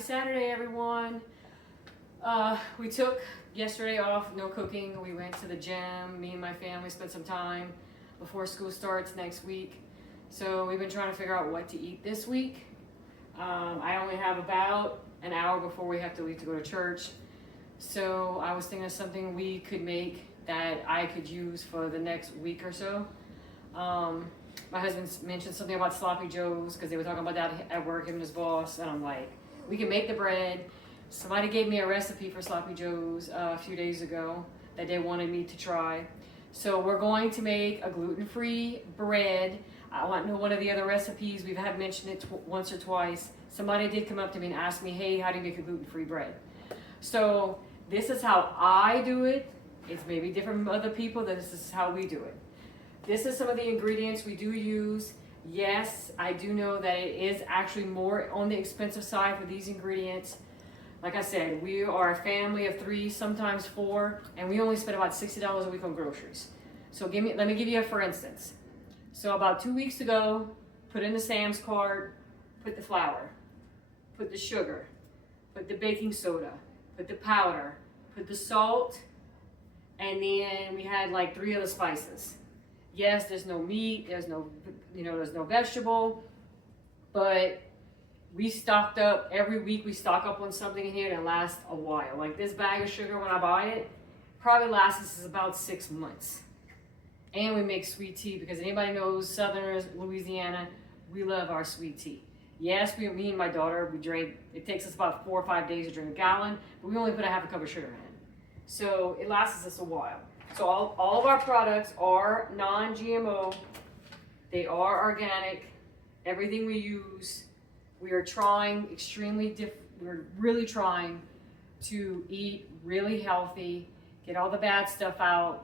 Happy Saturday, everyone. We took yesterday off, no cooking. We went to the gym. Me and my family spent some time before school starts next week. So we've been trying to figure out what to eat this week. I only have about an hour before we have to leave to go to church. So I was thinking of something we could make that I could use for the next week or so. My husband mentioned something about sloppy joes because they were talking about that at work, him and his boss, and I'm like, we can make the bread. Somebody gave me a recipe for sloppy joes a few days ago that they wanted me to try. So we're going to make a gluten-free bread. I want to know one of the other recipes. We've had mentioned it once or twice. Somebody did come up to me and ask me, hey, how do you make a gluten-free bread? So this is how I do it. It's maybe different from other people. This is how we do it. This is some of the ingredients we do use. Yes, I do know that it is actually more on the expensive side for these ingredients. Like I said, we are a family of 3, sometimes 4, and we only spend about $60 a week on groceries. So let me give you a for instance. So about 2 weeks ago, put in the Sam's cart, put the flour, put the sugar, put the baking soda, put the powder, put the salt, and then we had like 3 other spices. Yes, there's no meat, there's no vegetable, but we stocked up, every week we stock up on something in here that lasts a while. Like this bag of sugar, when I buy it, probably lasts us about 6 months. And we make sweet tea because anybody knows Southerners, Louisiana, we love our sweet tea. Yes, me and my daughter, we drink, it takes us about 4 or 5 days to drink a gallon, but we only put a half a cup of sugar in it. So it lasts us a while. So all of our products are non-GMO, they are organic, everything we use, we are trying we're really trying to eat really healthy, get all the bad stuff out.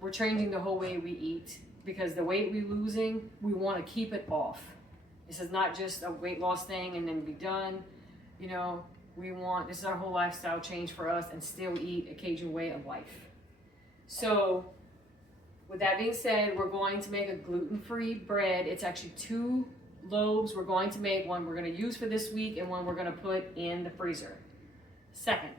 We're changing the whole way we eat because the weight we're losing, we want to keep it off. This is not just a weight loss thing and then be done. You know, this is our whole lifestyle change for us and still eat a Cajun way of life. So with that being said, we're going to make a gluten-free bread. It's actually 2 loaves we're going to make. One we're going to use for this week and one we're going to put in the freezer. Second,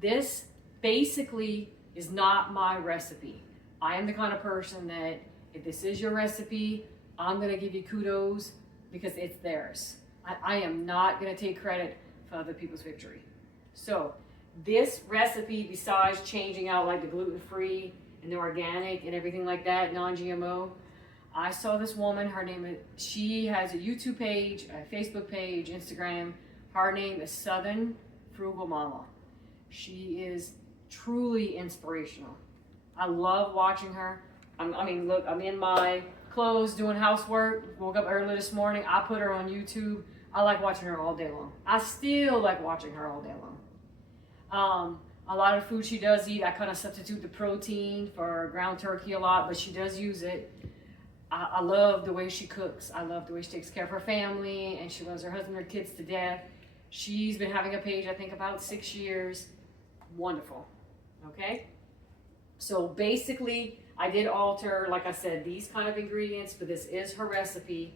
this basically is not my recipe. I am the kind of person that if this is your recipe, I'm going to give you kudos because it's theirs. I am not going to take credit for other people's victory. So this recipe, besides changing out like the gluten-free and the organic and everything like that, non-GMO, I saw this woman, she has a YouTube page, a Facebook page, Instagram. Her name is Southern Frugal Mama. She is truly inspirational. I love watching her. Look, I'm in my clothes doing housework, woke up early this morning, I put her on YouTube. I like watching her all day long. I still like watching her all day long. A lot of food she does eat, I kind of substitute the protein for ground turkey a lot, but she does use it. I love the way she cooks. I love the way she takes care of her family, and she loves her husband and her kids to death. She's been having a page, I think, about 6 years. Wonderful. Okay? So basically, I did alter, like I said, these kind of ingredients, but this is her recipe.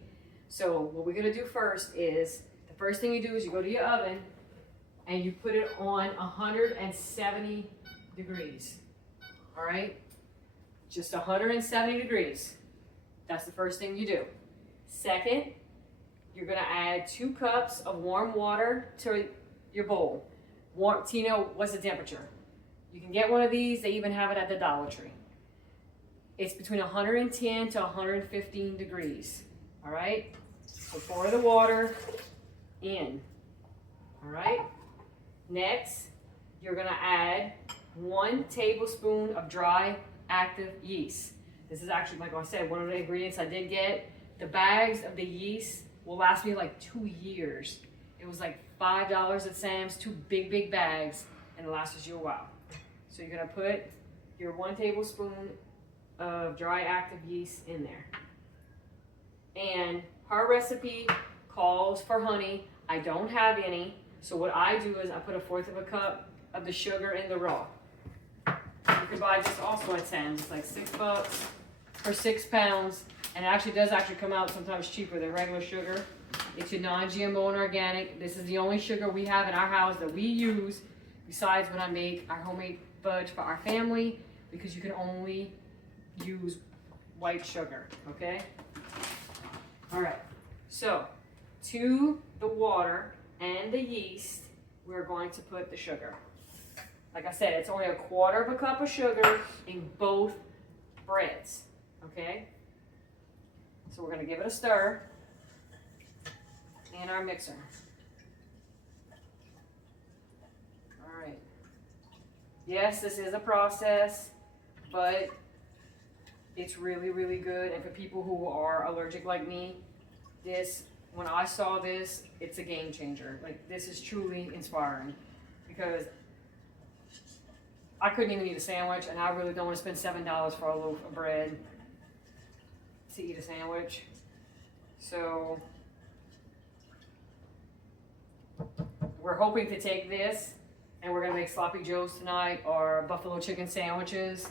So what we're going to do first is, the first thing you do is you go to your oven and you put it on 170 degrees. All right? Just 170 degrees. That's the first thing you do. Second, you're going to add 2 cups of warm water to your bowl. Tina, what's the temperature? You can get one of these. They even have it at the Dollar Tree. It's between 110 to 115 degrees. All right? So pour the water in. All right? Next, you're going to add 1 tablespoon of dry active yeast. This is actually, like I said, one of the ingredients I did get. The bags of the yeast will last me like 2 years. It was like $5 at Sam's, 2 big bags, and it lasts you a while. So you're going to put your 1 tablespoon of dry active yeast in there. And her recipe calls for honey. I don't have any, so what I do is I put 1/4 of a cup of the sugar in the raw. You can buy this also at Sam's. It's like $6 for 6 pounds, and it actually does come out sometimes cheaper than regular sugar. It's your non-GMO and organic. This is the only sugar we have in our house that we use, besides when I make our homemade fudge for our family, because you can only use white sugar, okay? All right, so to the water and the yeast, we're going to put the sugar. Like I said, it's only 1/4 cup of sugar in both breads, okay? So we're gonna give it a stir in our mixer. All right. Yes, this is a process, but it's really, really good. And for people who are allergic like me, this, when I saw this, it's a game changer. Like, this is truly inspiring, because I couldn't even eat a sandwich, and I really don't want to spend $7 for a loaf of bread to eat a sandwich. So we're hoping to take this, and we're gonna make sloppy joes tonight, or buffalo chicken sandwiches.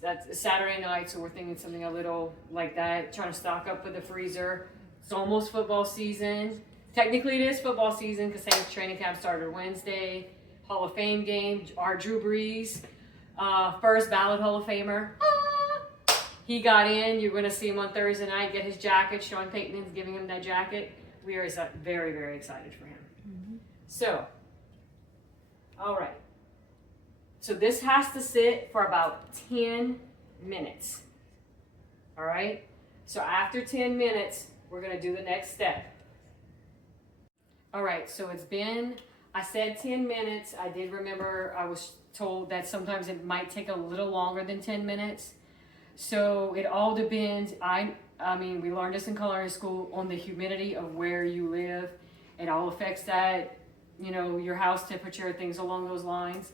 That's Saturday night, so we're thinking something a little like that, trying to stock up with the freezer. It's almost football season. Technically it is football season, because Saints training camp started Wednesday. Hall of Fame game, our Drew Brees, first ballot Hall of Famer. He got in. You're going to see him on Thursday night, get his jacket. Sean Payton is giving him that jacket. We are very, very excited for him. Mm-hmm. So, all right. So this has to sit for about 10 minutes. All right? So after 10 minutes, we're going to do the next step. All right, so it's been, I said 10 minutes. I did remember I was told that sometimes it might take a little longer than 10 minutes. So it all depends. I mean, we learned this in culinary school, on the humidity of where you live. It all affects that, you know, your house temperature, things along those lines.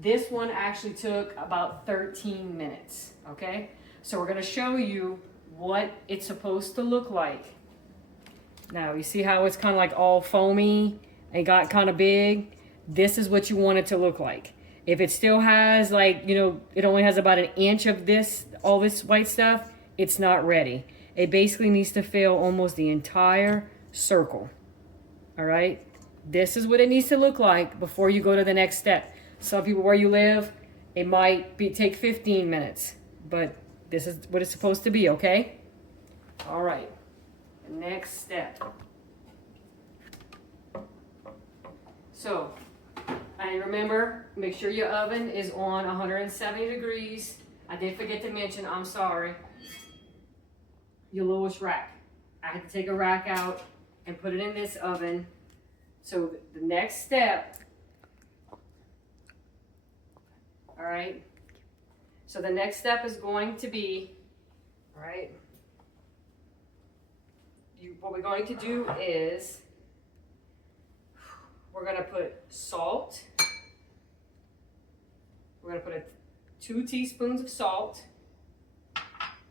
This one actually took about 13 minutes, okay? So we're gonna show you what it's supposed to look like. Now, you see how it's kind of like all foamy and got kind of big? This is what you want it to look like. If it still has, like, you know, it only has about 1 inch of this, all this white stuff, it's not ready. It basically needs to fill almost the entire circle. All right? This is what it needs to look like before you go to the next step. Some people where you live, it might take 15 minutes, but this is what it's supposed to be, okay? All right, the next step. So, and remember, make sure your oven is on 170 degrees. I did forget to mention, I'm sorry, your lowest rack. I had to take a rack out and put it in this oven. So the next step, all right, so the next step is going to be, all right, what we're going to do is, we're going to put salt. We're going to put 2 teaspoons of salt.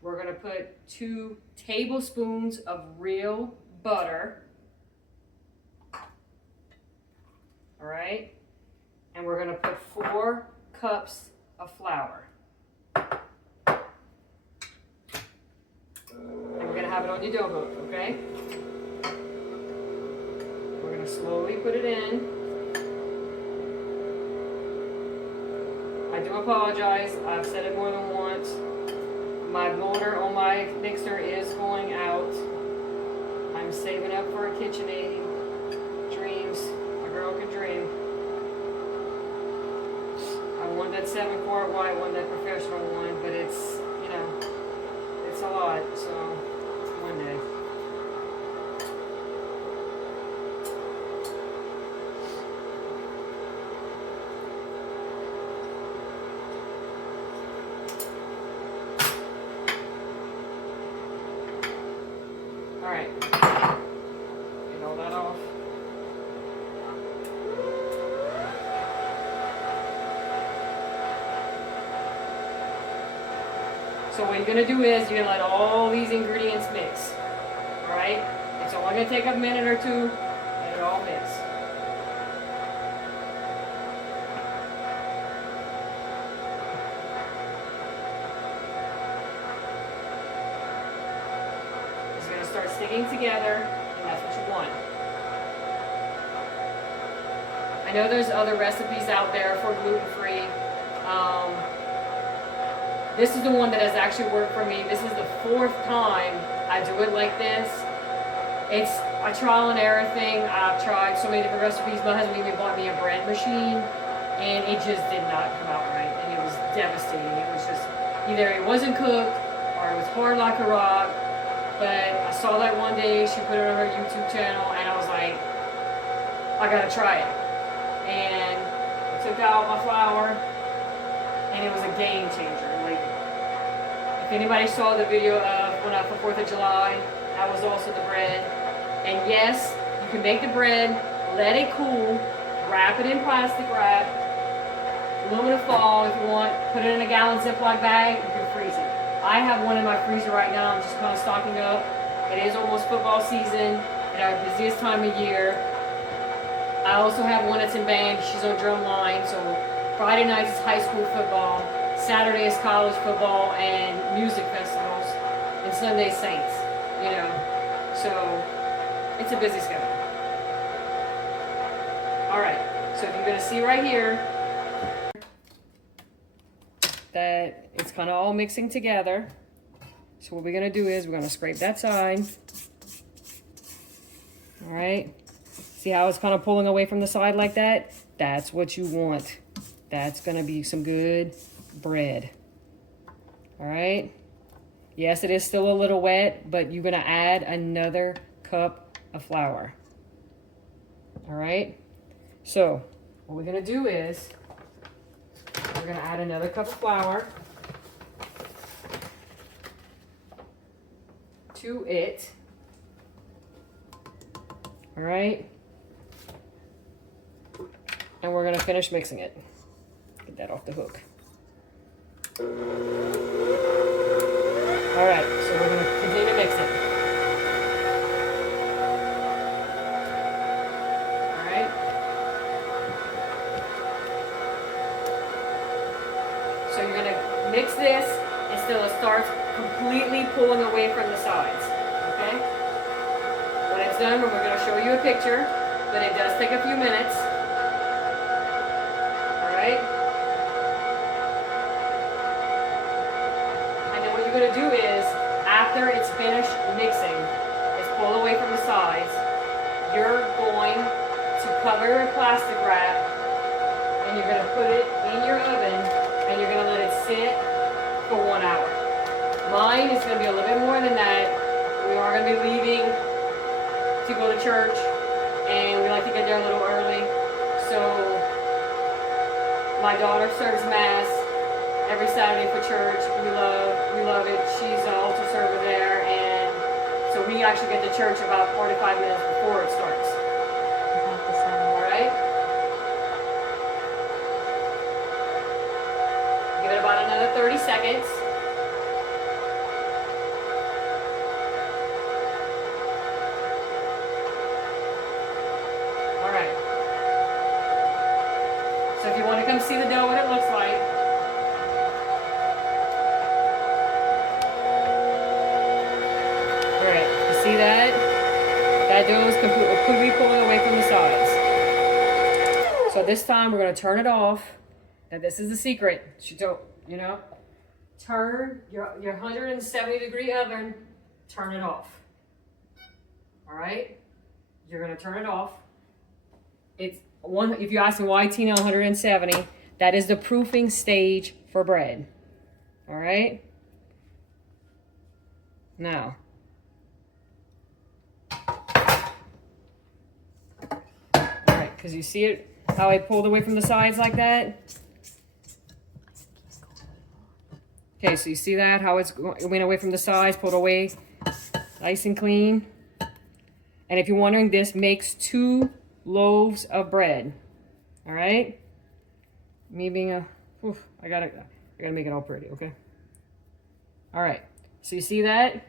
We're going to put 2 tablespoons of real butter. All right? And we're going to put 4 cups of flour. And we're going to have it on your dough book, okay? We're going to slowly put it in. I do apologize. I've said it more than once. My motor on my mixer is going out. I'm saving up for a KitchenAid. Dreams. A girl can dream. I want that 7-quart white one, that professional one, but it's, you know, it's a lot, so one day. All right, get all that off. So what you're gonna do is you're gonna let all these ingredients mix, all right? It's only gonna take a minute or 2, let it all mix. It's gonna start sticking together, and that's what you want. I know there's other recipes out there for gluten-free. This is the one that has actually worked for me. This is the 4th time I do it like this. It's a trial and error thing. I've tried so many different recipes. My husband even bought me a bread machine, and it just did not come out right, and it was devastating. It was just either it wasn't cooked or it was hard like a rock. But I saw that one day, she put it on her YouTube channel, and I was like, I gotta try it. And I took out my flour, and it was a game changer. Like, if anybody saw the video of when I for 4th of July, that was also the bread. And yes, you can make the bread, let it cool, wrap it in plastic wrap, aluminum foil if you want, put it in a gallon Ziploc bag, you can freeze it. I have one in my freezer right now. I'm just kind of stocking up. It is almost football season at our busiest time of year. I also have one that's in band. She's on drum line. So Friday nights is high school football. Saturday is college football and music festivals. And Sunday Saints, you know. So it's a busy schedule. All right. So if you're going to see right here that it's kind of all mixing together. So what we're going to do is we're going to scrape that side. All right. See how it's kind of pulling away from the side like that? That's what you want. That's going to be some good bread. All right. Yes, it is still a little wet, but you're going to add another cup of flour. All right. So what we're going to do is we're going to add another cup of flour to it. All right. And we're going to finish mixing it. Get that off the hook. All right, so we're going to continue to mix it. All right. So you're going to mix this until it starts completely pulling away from the sides. Okay? When it's done, we're going to show you a picture, but it does take a few minutes. And then what you're going to do is, after it's finished mixing, it's pulled away from the sides, you're going to cover in plastic wrap, and you're going to put it in your oven, and you're going to let it sit for 1 hour. Mine is going to be a little bit more than that. We are going to be leaving to go to church, and we like to get there a little early. So my daughter serves Mass every Saturday for church. We love it. She's an altar server there, and so we actually get to church about 45 minutes before it starts. All right? Give it about another 30 seconds. All right. So if you want to come see the dough, what it looks like. All right, you see that? That dough is completely pulling away from the sides. So this time we're going to turn it off. And this is the secret. You know, turn your 170-degree oven, turn it off. All right? You're going to turn it off. If you ask me why Tina 170, that is the proofing stage for bread. All right? Now. All right, because you see it, how I pulled away from the sides like that? Okay, so you see that, how it went away from the sides, pulled away nice and clean. And if you're wondering, this makes 2 loaves of bread. All right? Me being I gotta make it all pretty, okay? All right, so you see that?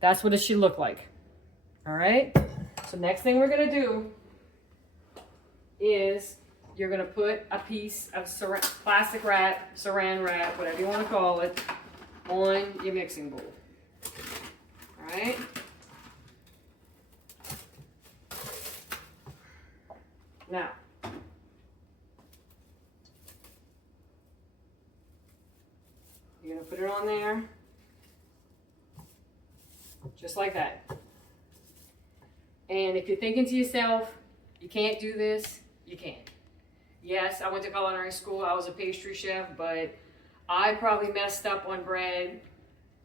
That's what it should look like. All right? So next thing we're gonna do is you're gonna put a piece of plastic wrap, saran wrap, whatever you wanna call it, on your mixing bowl. All right? Now, you're gonna put it on there, just like that. And if you're thinking to yourself, you can't do this, you can. Yes, I went to culinary school, I was a pastry chef, but I probably messed up on bread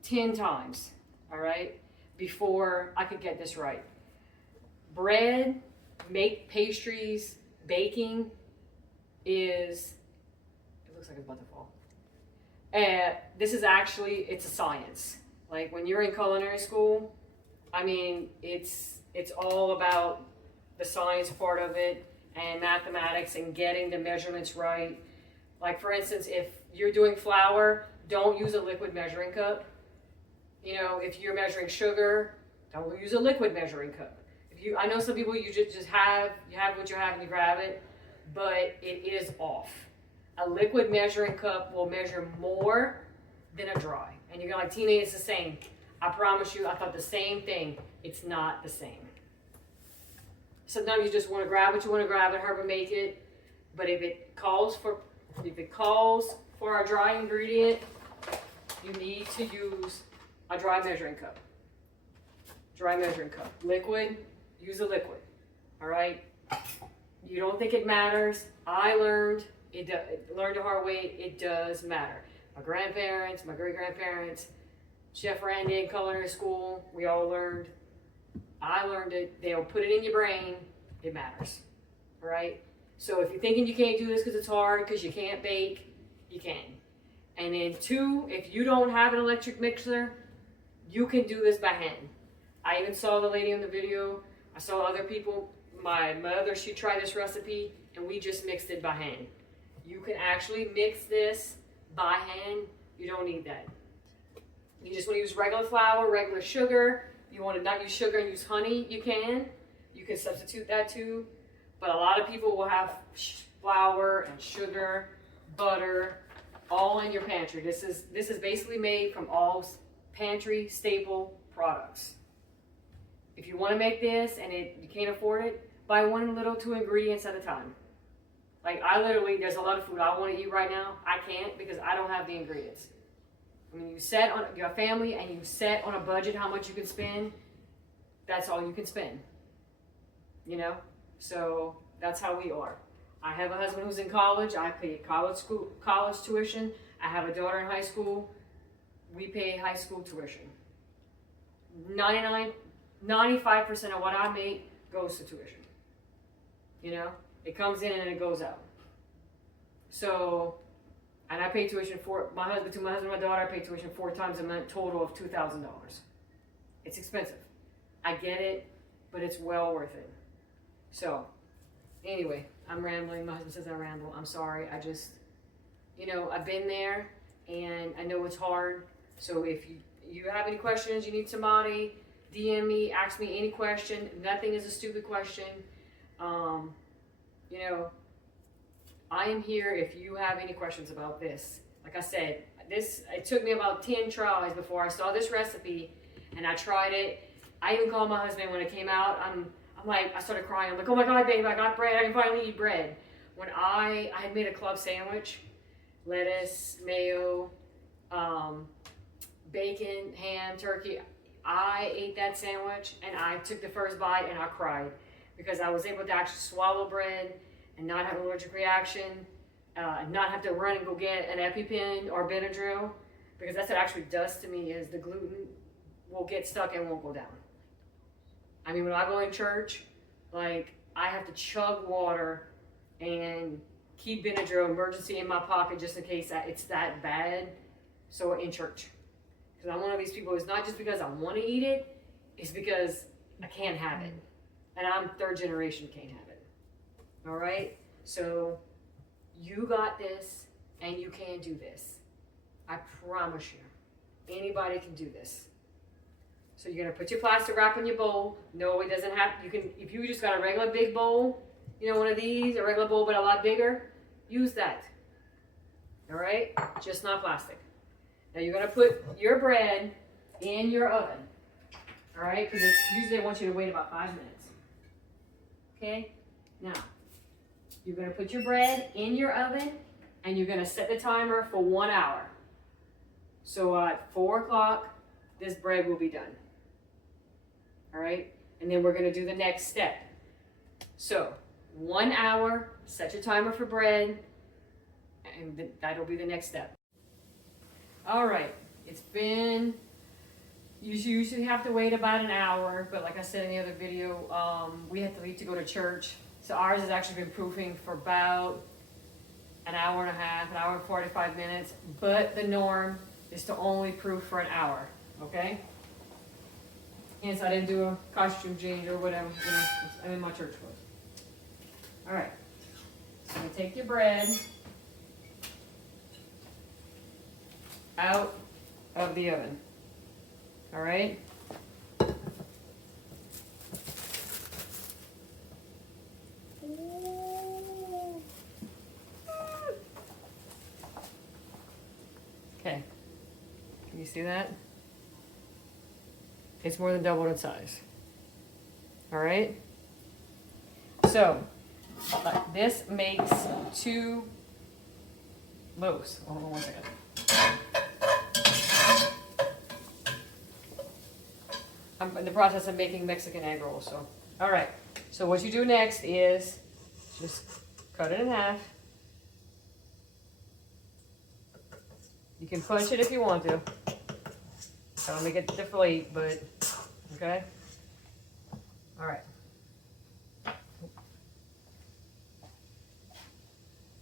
10 times, all right, before I could get this right. Bread, make pastries, baking is, it looks like it's about to fall. This is actually, it's a science. Like when you're in culinary school, I mean, it's all about the science part of it and mathematics and getting the measurements right. Like for instance, if you're doing flour, don't use a liquid measuring cup. You know, if you're measuring sugar, don't use a liquid measuring cup. I know some people, you just have what you have and you grab it, but it is off. A liquid measuring cup will measure more than a dry. And you're like, Tina, it's the same. I promise you, I thought the same thing. It's not the same. Sometimes you just want to grab what you want to grab and however make it. But if it calls for a dry ingredient, you need to use a dry measuring cup. Dry measuring cup. Liquid, use a liquid. All right? You don't think it matters. I learned the hard way. It does matter. My grandparents, my great-grandparents, Chef Randy in culinary school, we all learned. I learned it. They'll put it in your brain. It matters. All right? So if you're thinking you can't do this because it's hard, because you can't bake, you can. And then 2, if you don't have an electric mixer, you can do this by hand. I even saw the lady in the video. I saw other people. My mother, she tried this recipe, and we just mixed it by hand. You can actually mix this by hand. You don't need that. You just want to use regular flour, regular sugar. You want to not use sugar and use honey, you can. You can substitute that too. But a lot of people will have flour and sugar, butter, all in your pantry. This is basically made from all pantry staple products. If you want to make this and you can't afford it, buy 1 little 2 ingredients at a time. Like I literally, there's a lot of food I want to eat right now. I can't because I don't have the ingredients. I mean, you set on your family and you set on a budget how much you can spend. That's all you can spend. You know? So that's how we are. I have a husband who's in college. I pay college tuition. I have a daughter in high school. We pay high school tuition. 95% of what I make goes to tuition. You know? It comes in and it goes out. So, and I pay tuition for my husband and my daughter. I pay tuition 4 times a month, total of $2,000. It's expensive. I get it, but it's well worth it. So, anyway, I'm rambling. My husband says I ramble. I'm sorry. I just, I've been there and I know it's hard. So if you have any questions, you need somebody, DM me, ask me any question. Nothing is a stupid question. I am here if you have any questions about this. Like I said, it took me about 10 tries before I saw this recipe and I tried it. I even called my husband when it came out. I started crying. I'm like, oh my God, babe, I got bread. I can finally eat bread. When I had made a club sandwich, lettuce, mayo, bacon, ham, turkey. I ate that sandwich and I took the first bite and I cried because I was able to actually swallow bread and not have an allergic reaction, and not have to run and go get an EpiPen or Benadryl, because that's what it actually does to me is the gluten will get stuck and won't go down. I mean, when I go in church, like I have to chug water and keep Benadryl emergency in my pocket just in case it's that bad. So in church, because I'm one of these people, it's not just because I want to eat it, it's because I can't have it. And I'm 3rd generation can't have it. All right? So you got this and you can do this. I promise you. Anybody can do this. So you're going to put your plastic wrap in your bowl. No, it doesn't have, if you just got a regular big bowl, one of these, a regular bowl but a lot bigger, use that. All right? Just not plastic. Now you're going to put your bread in your oven. All right? Because usually I want you to wait about 5 minutes. Okay? Now, You're gonna put your bread in your oven and you're gonna set the timer for 1 hour. So at 4 o'clock, this bread will be done. All right, and then we're gonna do the next step. So 1 hour, set your timer for bread, and that'll be the next step. All right, it's been, you usually have to wait about an hour, but like I said in the other video, we had to leave to go to church. So ours has actually been proofing for about an hour and a half, an hour and 45 minutes, but the norm is to only proof for an hour, okay? Hence, I didn't do a costume change or whatever, you know, I'm in my church clothes. All right, so you take your bread out of the oven, all right? Okay, can you see that? It's more than doubled in size. All right? So, this makes 2 loaves. Hold on 1 second. I'm in the process of making Mexican egg rolls, so. All right, so what you do next is just cut it in half. You can punch it if you want to. Don't make it deflate, but okay. All right.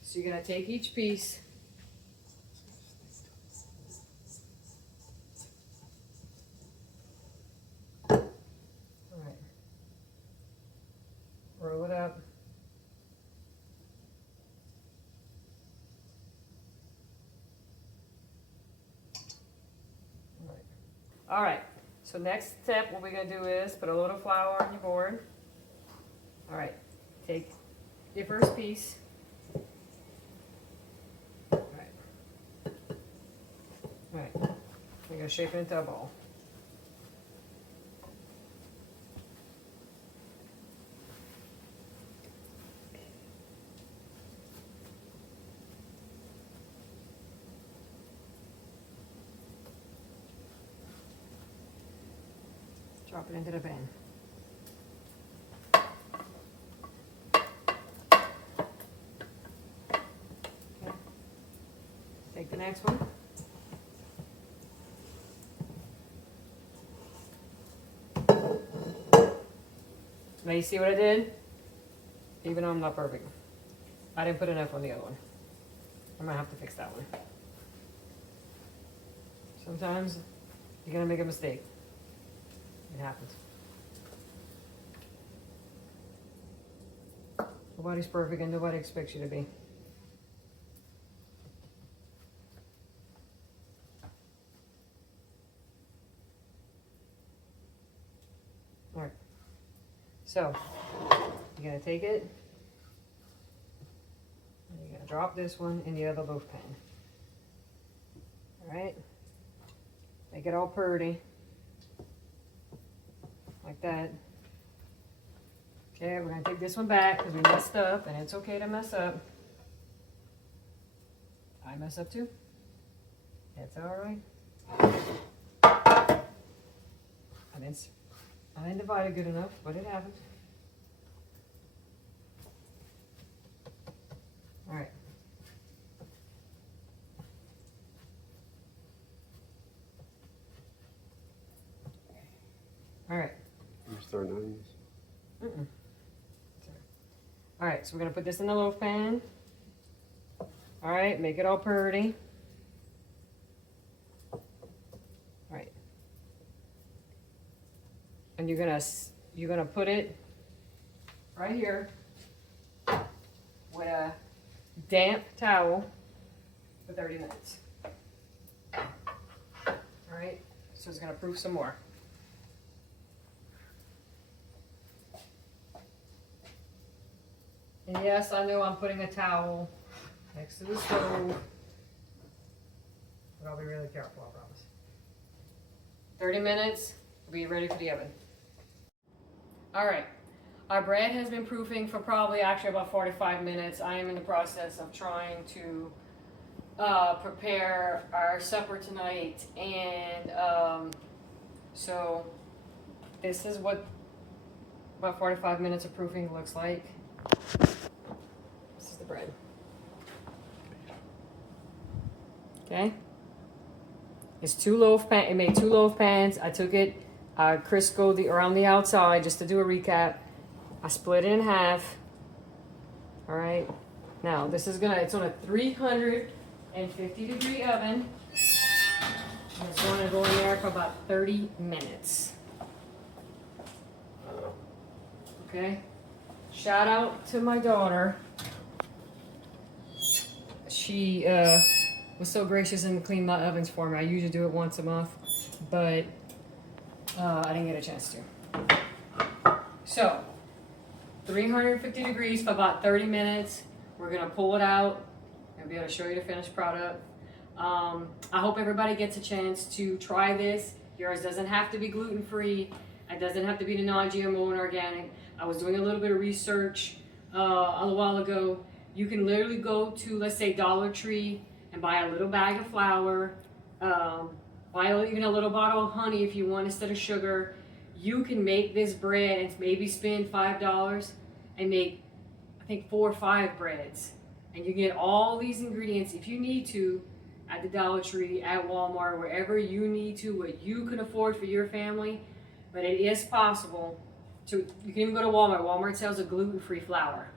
So you're gonna take each piece. All right. Roll it up. All right, so next step, what we're gonna do is put a little flour on your board. All right, take your first piece. All right, we're gonna shape it into a ball. Drop it into the pan. Okay. Take the next one. Now you see what I did? Even though I'm not perfect. I didn't put enough on the other one. I'm gonna have to fix that one. Sometimes you're gonna make a mistake. It happens. Nobody's perfect and nobody expects you to be. All right. So, you're gonna take it, and you're gonna drop this one in the other loaf pan. All right? Make it all pretty. Like that. Okay, we're gonna take this one back because we messed up, and it's okay to mess up. I mess up too. That's all right. I didn't divide it good enough, but it happened. All right. All right. Just throwing onions. Mm-mm. All right, so we're gonna put this in the loaf pan. All right, make it all pretty. All right. And you're gonna put it right here with a damp towel for 30 minutes. All right, so it's gonna proof some more. And yes, I know I'm putting a towel next to the stove, but I'll be really careful, I promise. 30 minutes, we'll be ready for the oven. All right, Our bread has been proofing for probably actually about 45 minutes. I am in the process of trying to prepare our supper tonight, and so this is what about 45 minutes of proofing looks like. This is the bread. Okay. It's it made 2 loaf pans. I took it, I Criscoed around the outside just to do a recap. I split it in half. All right. Now this is it's on a 350-degree oven. And it's going to go in there for about 30 minutes. Okay. Shout out to my daughter. She was so gracious and cleaned my ovens for me. I usually do it once a month, but I didn't get a chance to. So, 350 degrees for about 30 minutes. We're gonna pull it out and be able to show you the finished product. I hope everybody gets a chance to try this. Yours doesn't have to be gluten-free. It doesn't have to be the non-GMO and organic. I was doing a little bit of research a little while ago. You can literally go to, let's say, Dollar Tree and buy a little bag of flour, buy even a little bottle of honey if you want instead of sugar. You can make this bread and maybe spend $5 and make, I think, 4 or 5 breads. And you get all these ingredients if you need to at the Dollar Tree, at Walmart, wherever you need to, what you can afford for your family. But it is possible to, you can even go to Walmart. Walmart sells a gluten-free flour.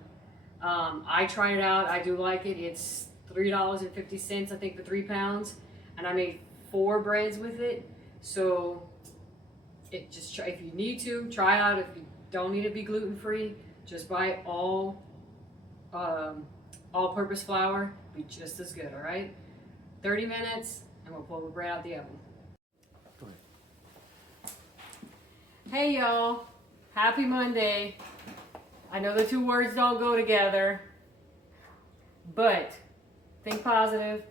I tried it out. I do like it. It's $3.50, I think, for 3 pounds. And I made 4 breads with it. So just try, if you need to, try it out. If you don't need to be gluten-free, just buy all-purpose flour. Be just as good, all right? 30 minutes, and we'll pull the bread out the oven. Go ahead. Hey, y'all. Happy Monday. I know the 2 words don't go together, but think positive.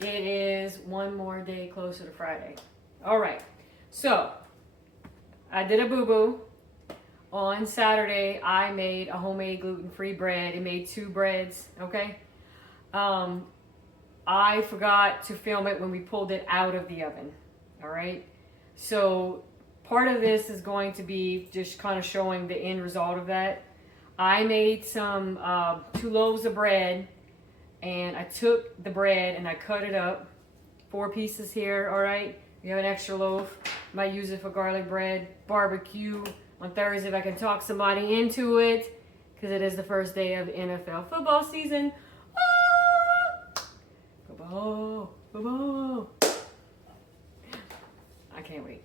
It is one more day closer to Friday. All right. So, I did a boo-boo. On Saturday, I made a homemade gluten-free bread. It made 2 breads, okay? I forgot to film it when we pulled it out of the oven, all right? So part of this is going to be just kind of showing the end result of that. I made some 2 loaves of bread, and I took the bread and I cut it up, 4 pieces here, all right? You have an extra loaf, might use it for garlic bread, barbecue on Thursday if I can talk somebody into it, because it is the first day of NFL football season. Football, football. I can't wait.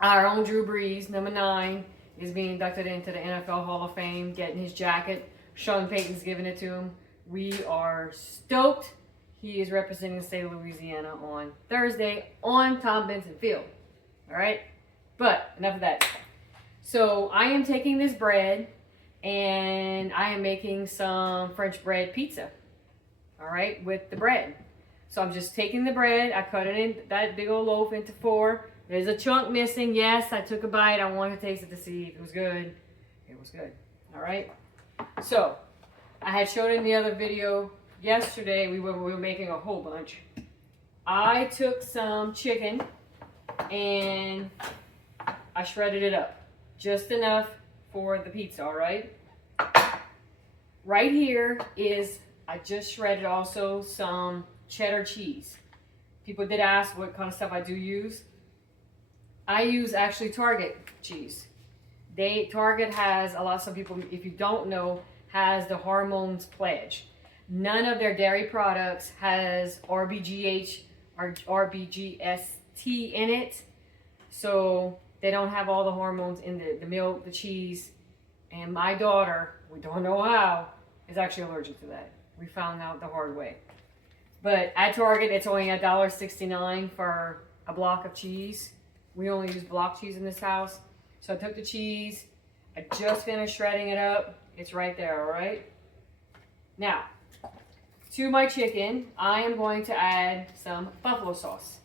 Our own Drew Brees, number 9, is being inducted into the NFL Hall of Fame, getting his jacket. Sean Payton's giving it to him. We are stoked. He is representing the state of Louisiana on Thursday on Tom Benson Field. All right? But enough of that. So I am taking this bread and I am making some French bread pizza. All right, with the bread. So I'm just taking the bread. I cut it in that big old loaf into 4. There's a chunk missing. Yes, I took a bite. I wanted to taste it to see if it was good. It was good. All right. So I had showed in the other video yesterday. We were making a whole bunch. I took some chicken and I shredded it up, just enough for the pizza. All right. Right here is, I just shredded also some cheddar cheese. People did ask what kind of stuff I do use. I use actually Target cheese. Target has a lot, some people, if you don't know, has the Hormones Pledge. None of their dairy products has RBGH or RBGST in it. So they don't have all the hormones in the milk, the cheese. And my daughter, we don't know how, is actually allergic to that. We found out the hard way. But at Target, it's only $1.69 for a block of cheese. We only use block cheese in this house. So I took the cheese. I just finished shredding it up. It's right there, all right? Now, to my chicken, I am going to add some buffalo sauce.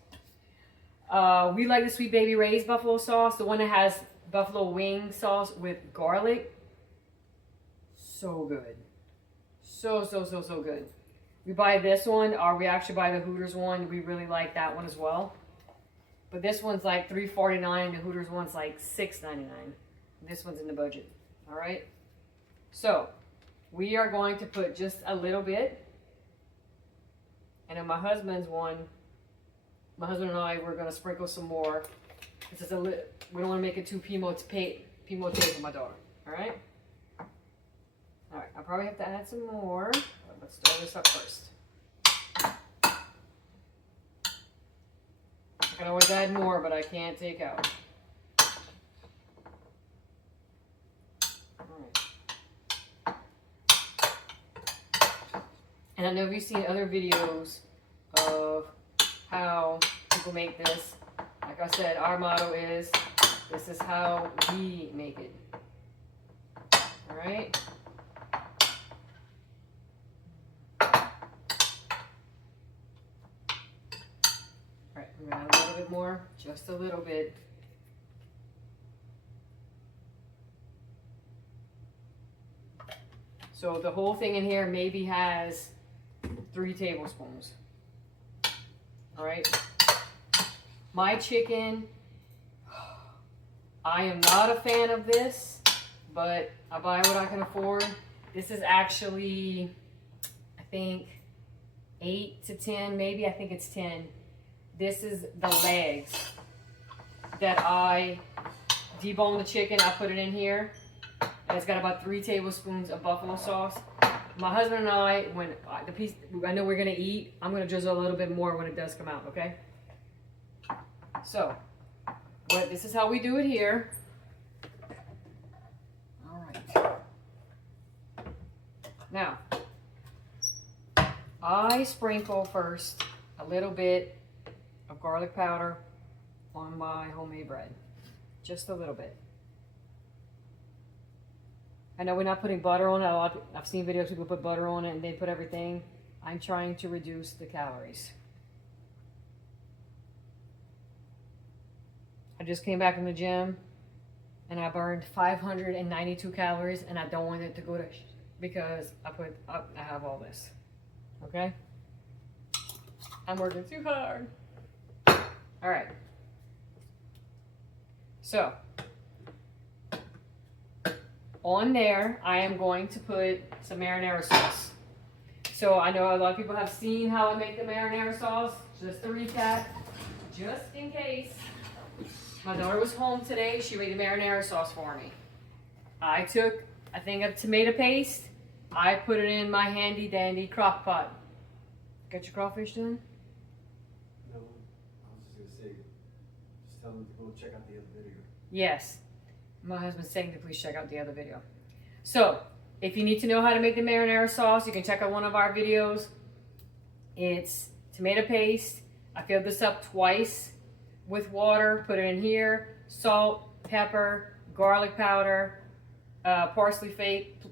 We like the Sweet Baby Ray's buffalo sauce, the one that has buffalo wing sauce with garlic. so good. So good. We buy this one, or we actually buy the Hooters one. We really like that one as well. But this one's like $3.49. The Hooters one's like $6.99. This one's in the budget. All right. So we are going to put just a little bit. And then my husband's one, my husband and I, we're going to sprinkle some more. This is we don't want to make it too pimote for my daughter. All right. All right. I'll probably have to add some more. Let's stir this up first. I can always add more, but I can't take out. All right. And I know you've seen other videos of how people make this. Like I said, our motto is, this is how we make it. All right. We're gonna add a little bit more, just a little bit. So the whole thing in here maybe has 3 tablespoons. All right. My chicken, I am not a fan of this, but I buy what I can afford. This is actually, I think, 8 to 10, maybe. I think it's 10. This is the legs that I debone the chicken. I put it in here. And it's got about 3 tablespoons of buffalo sauce. My husband and I, when the piece I know we're going to eat, I'm going to drizzle a little bit more when it does come out, okay? So, this is how we do it here. All right. Now, I sprinkle first a little bit of garlic powder on my homemade bread. Just a little bit. I know we're not putting butter on it. I've seen videos people put butter on it and they put everything. I'm trying to reduce the calories. I just came back from the gym and I burned 592 calories and I don't want it to go to because I have all this. Okay? I'm working too hard. All right. So, on there, I am going to put some marinara sauce. So I know a lot of people have seen how I make the marinara sauce. Just to recap, just in case. My daughter was home today. She made the marinara sauce for me. I took, I think, of tomato paste. I put it in my handy dandy crock pot. Got your crawfish done? No, I was just going to say, just tell them to go check out the other video. Yes. My husband's saying to please check out the other video. So, if you need to know how to make the marinara sauce, you can check out one of our videos. It's tomato paste. I filled this up twice with water. Put it in here. Salt, pepper, garlic powder, parsley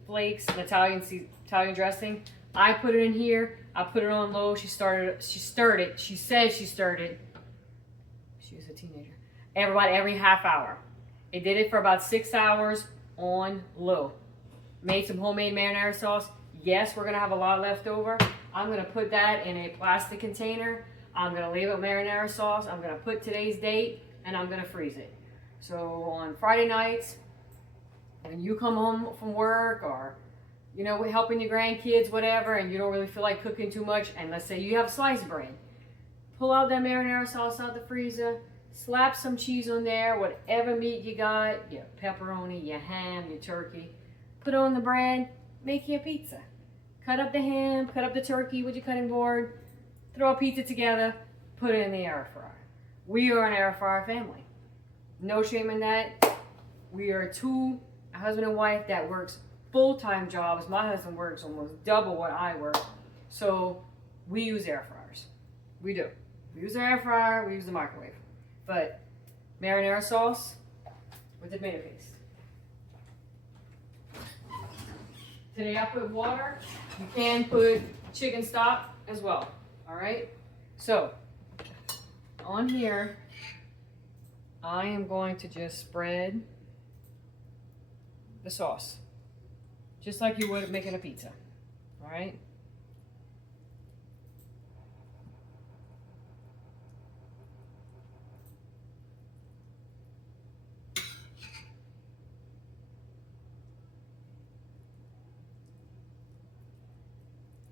flakes, and Italian dressing. I put it in here. I put it on low. She stirred it. She said she stirred it. She was a teenager. Every half hour. It did it for about 6 hours on low. Made some homemade marinara sauce. Yes, we're gonna have a lot left over. I'm gonna put that in a plastic container. I'm gonna label marinara sauce. I'm gonna put today's date and I'm gonna freeze it. So on Friday nights, when you come home from work or, you know, helping your grandkids, whatever, and you don't really feel like cooking too much, and let's say you have sliced bread, pull out that marinara sauce out the freezer, slap some cheese on there, whatever meat you got, your pepperoni, your ham, your turkey. Put it on the bread, make you a pizza. Cut up the ham, cut up the turkey with your cutting board, throw a pizza together, put it in the air fryer. We are an air fryer family. No shame in that. We are a husband and wife that works full-time jobs. My husband works almost double what I work. So we use air fryers. We do. We use the air fryer, we use the microwave. But marinara sauce with tomato paste. Today I put water. You can put chicken stock as well. All right. So on here, I am going to just spread the sauce. just like you would making a pizza. All right.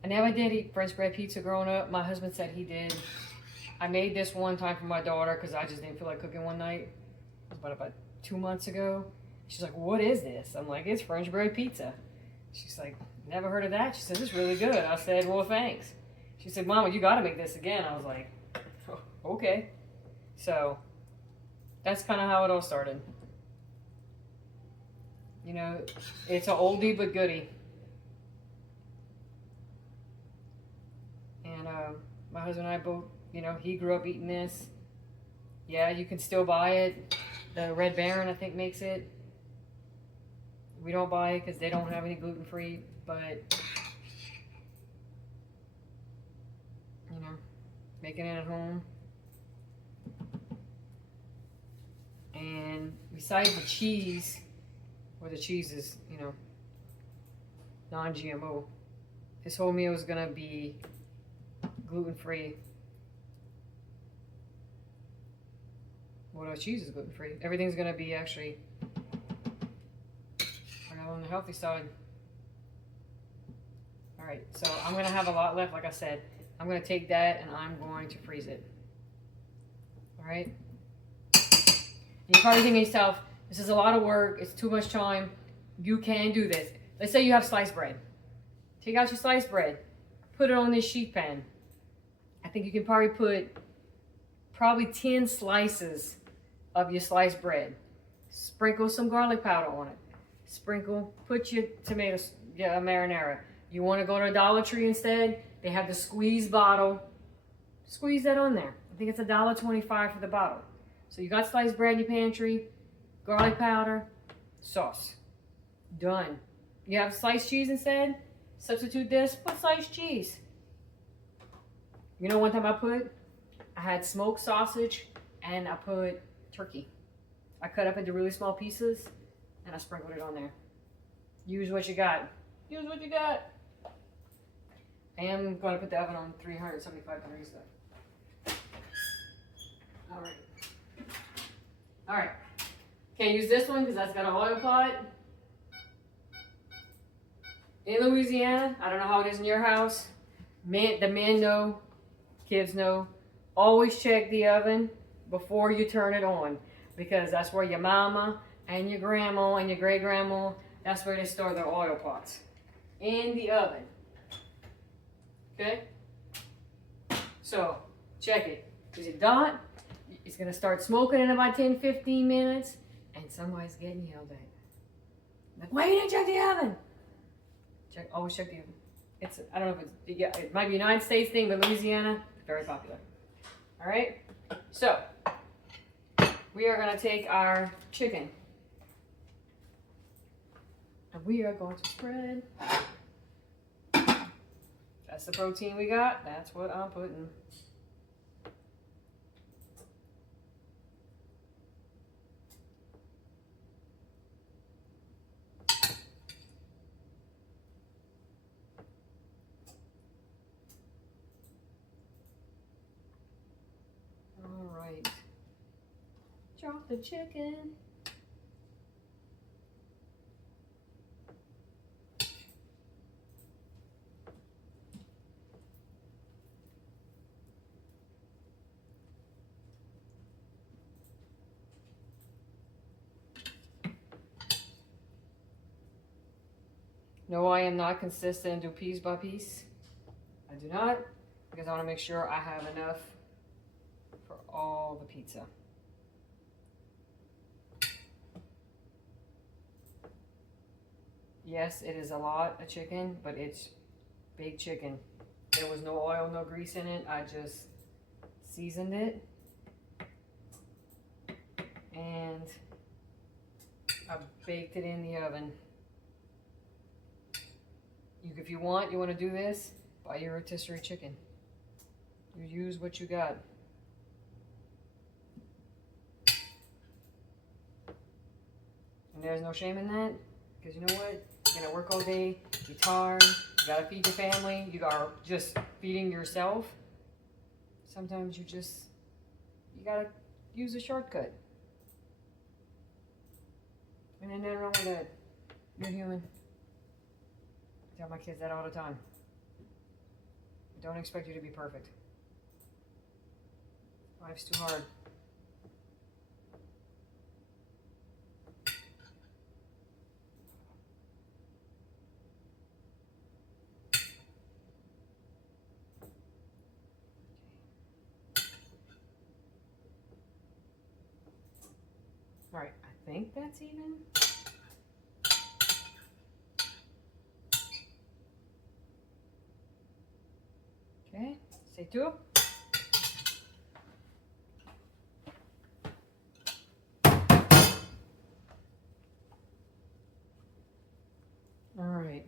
I never did eat French bread pizza growing up. My husband said he did. I made this one time for my daughter because I just didn't feel like cooking one night. It was about 2 months ago. She's like, what is this? I'm like, it's French bread pizza. She's like, never heard of that. She said, it's really good. I said, well, thanks. She said, Mama, you got to make this again. I was like, oh, okay. So that's kind of how it all started. You know, it's an oldie but goodie. And my husband and I both, you know, he grew up eating this. Yeah, you can still buy it. The Red Baron, I think, makes it. We don't buy it because they don't have any gluten-free, but, you know, making it at home. And besides the cheese, where the cheese is, you know, non-GMO, this whole meal is going to be gluten-free. Well, the cheese is gluten-free. Everything's going to be actually on the healthy side. All right, so I'm going to have a lot left, like I said. I'm going to take that and I'm going to freeze it. All right? You're probably thinking to yourself, this is a lot of work. It's too much time. You can do this. Let's say you have sliced bread. Take out your sliced bread. Put it on this sheet pan. I think you can probably put 10 slices of your sliced bread. Sprinkle some garlic powder on it. Sprinkle, put your tomatoes, marinara. You want to go to Dollar Tree instead? They have the squeeze bottle. Squeeze that on there. I think it's $1.25 for the bottle. So you got sliced bread in your pantry, garlic powder, sauce. Done. You have sliced cheese instead? Substitute this, put sliced cheese. You know, one time I had smoked sausage and I put turkey. I cut up into really small pieces and I sprinkled it on there. Use what you got. Use what you got. I am going to put the oven on 375 degrees though. All right. All right. Can't use this one because that's got an oil pot. In Louisiana, I don't know how it is in your house. The men know, kids know. Always check the oven before you turn it on because that's where your mama and your grandma and your great grandma, that's where they store their oil pots. In the oven. Okay? So, check it. Because if not, it's going to start smoking in about 10-15 minutes and somebody's getting yelled at. Like, why you didn't check the oven? Always check the oven. It's, I don't know if it's, it might be a United States thing, but Louisiana, very popular. All right? So, we are going to take our chicken. And we are going to spread. That's the protein we got. That's what I'm putting. All right. Drop the chicken. No, I am not consistent and do piece by piece. I do not, because I want to make sure I have enough for all the pizza. Yes, it is a lot of chicken, but it's big chicken. There was no oil, no grease in it. I just seasoned it. And I baked it in the oven. If you want to do this, buy your rotisserie chicken. You use what you got. And there's no shame in that, because you know what? You're gonna work all day, you're tired, you gotta feed your family, you are just feeding yourself. Sometimes you gotta use a shortcut. And there's nothing wrong with that. You're human. I tell my kids that all the time. I don't expect you to be perfect. Life's too hard. All right, I think that's even. Okay, say two. All right.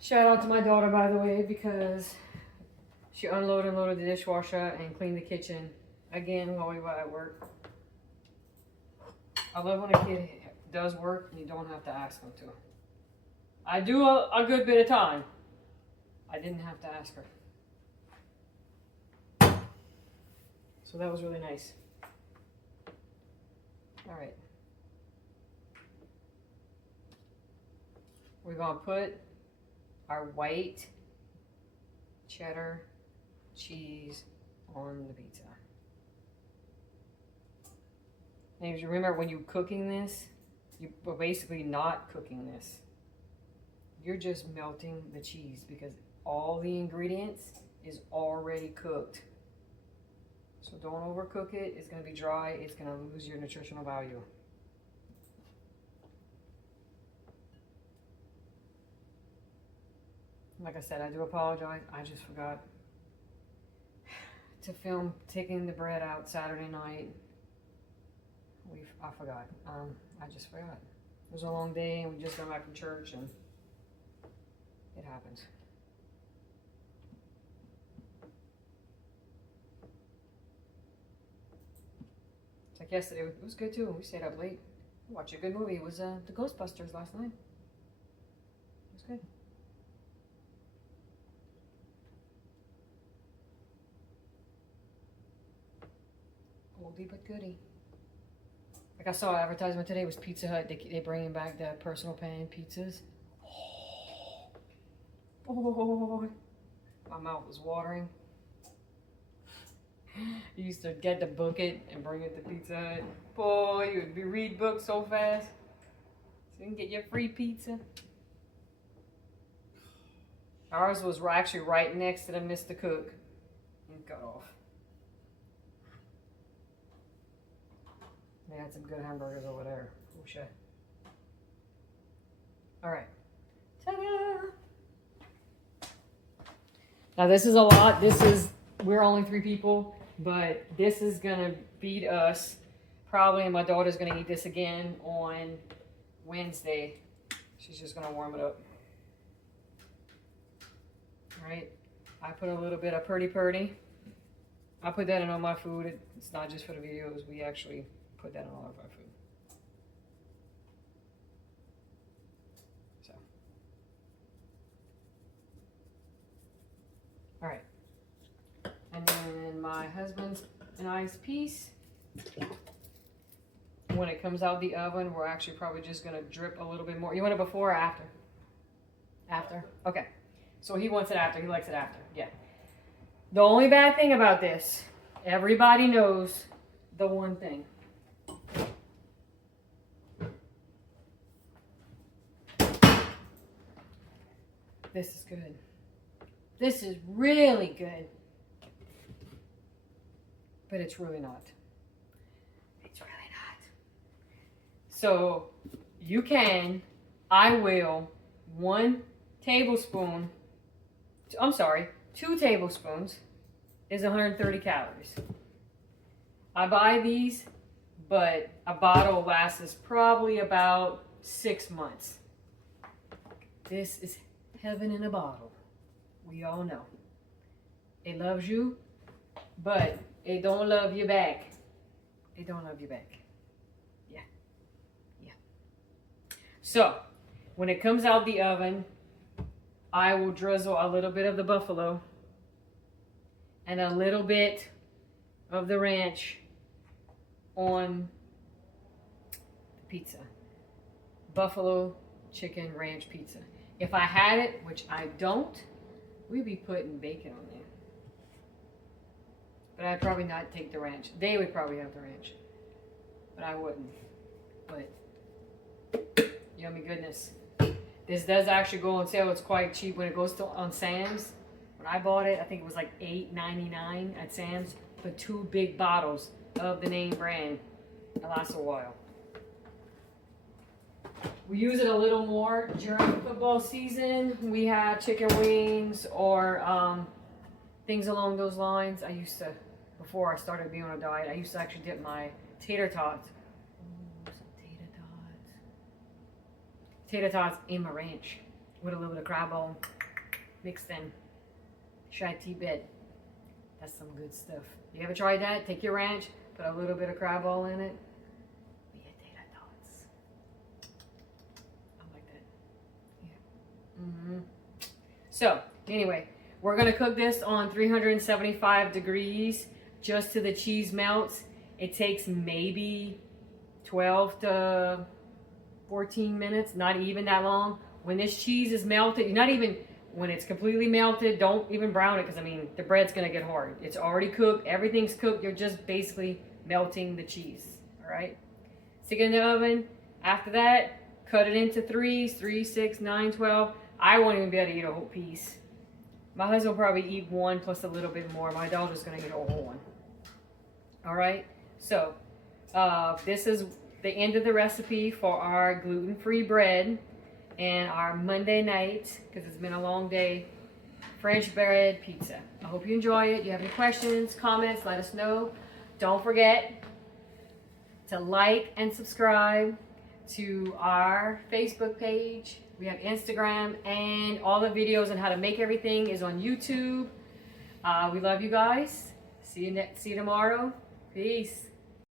Shout out to my daughter, by the way, because she unloaded and loaded the dishwasher and cleaned the kitchen again while we were at work. I love when a kid does work and you don't have to ask them to. I do a good bit of time. I didn't have to ask her. So that was really nice. All right. We're going to put our white cheddar cheese on the pizza. And if you remember, when you're cooking this, you're basically not cooking this. You're just melting the cheese because all the ingredients is already cooked. So don't overcook it. It's going to be dry. It's going to lose your nutritional value. Like I said, I do apologize. I just forgot to film taking the bread out Saturday night. I forgot. I just forgot. It was a long day and we just got back from church and it happens. It's like yesterday, it was good too. We stayed up late. We watched a good movie. It was the Ghostbusters last night. It was good. Oldie but goodie. Like I saw an advertisement today, was Pizza Hut. They bringing back the personal pan pizzas. Oh, my mouth was watering. You used to get the bucket and bring it to Pizza Hut. Boy, you would read books so fast. So you can get your free pizza. Ours was actually right next to the Mr. Cook. And cut off. They had some good hamburgers over there. Oh shit. Alright. Ta-da! Now this is a lot. We're only 3 people, but this is gonna feed us. Probably, and my daughter's gonna eat this again on Wednesday. She's just gonna warm it up. Alright. I put a little bit of purdy. I put that in all my food. It's not just for the videos. We actually put that in all of our food. So. All right. And then my husband's and I's piece. When it comes out the oven, we're actually probably just gonna drip a little bit more. You want it before or after? After? Okay. So he wants it after. He likes it after. Yeah. The only bad thing about this, everybody knows the one thing. This is good. This is really good. But it's really not. It's really not. So you can, I will, 1 tablespoon, I'm sorry, 2 tablespoons is 130 calories. I buy these, but a bottle lasts us probably about 6 months. This is heaven in a bottle. We all know. It loves you, but it don't love you back. It don't love you back. Yeah. Yeah. So, when it comes out the oven, I will drizzle a little bit of the buffalo and a little bit of the ranch on the pizza. Buffalo chicken ranch pizza. If I had it, which I don't, we'd be putting bacon on there. But I'd probably not take the ranch. They would probably have the ranch, but I wouldn't. But yummy goodness. This does actually go on sale. It's quite cheap when it goes to on Sam's. When I bought it, I think it was like $8.99 at Sam's for 2 big bottles of the name brand. It lasts a while. We use it a little more during football season. We have chicken wings or things along those lines. I used to, before I started being on a diet, I used to actually dip my tater tots. Ooh, some tater tots in my ranch with a little bit of crab bone mixed in. Shy T-bit. That's some good stuff. You ever tried that? Take your ranch, put a little bit of crab bone in it. Be a tater tots. I like that. Yeah. So, anyway, we're going to cook this on 375 degrees just till the cheese melts. It takes maybe 12 to 14 minutes, not even that long. When this cheese is melted, you're not even, when it's completely melted, don't even brown it because, I mean, the bread's going to get hard. It's already cooked. Everything's cooked. You're just basically melting the cheese, all right? Stick it in the oven. After that, cut it into threes, 3, 6, 9, 12. I won't even be able to eat a whole piece. My husband will probably eat one plus a little bit more. My daughter's going to eat a whole one. All right? So, this is the end of the recipe for our gluten-free bread and our Monday night, because it's been a long day, French bread pizza. I hope you enjoy it. If you have any questions, comments, let us know. Don't forget to like and subscribe to our Facebook page. We have Instagram, and all the videos on how to make everything is on YouTube. We love you guys. See you tomorrow. Peace.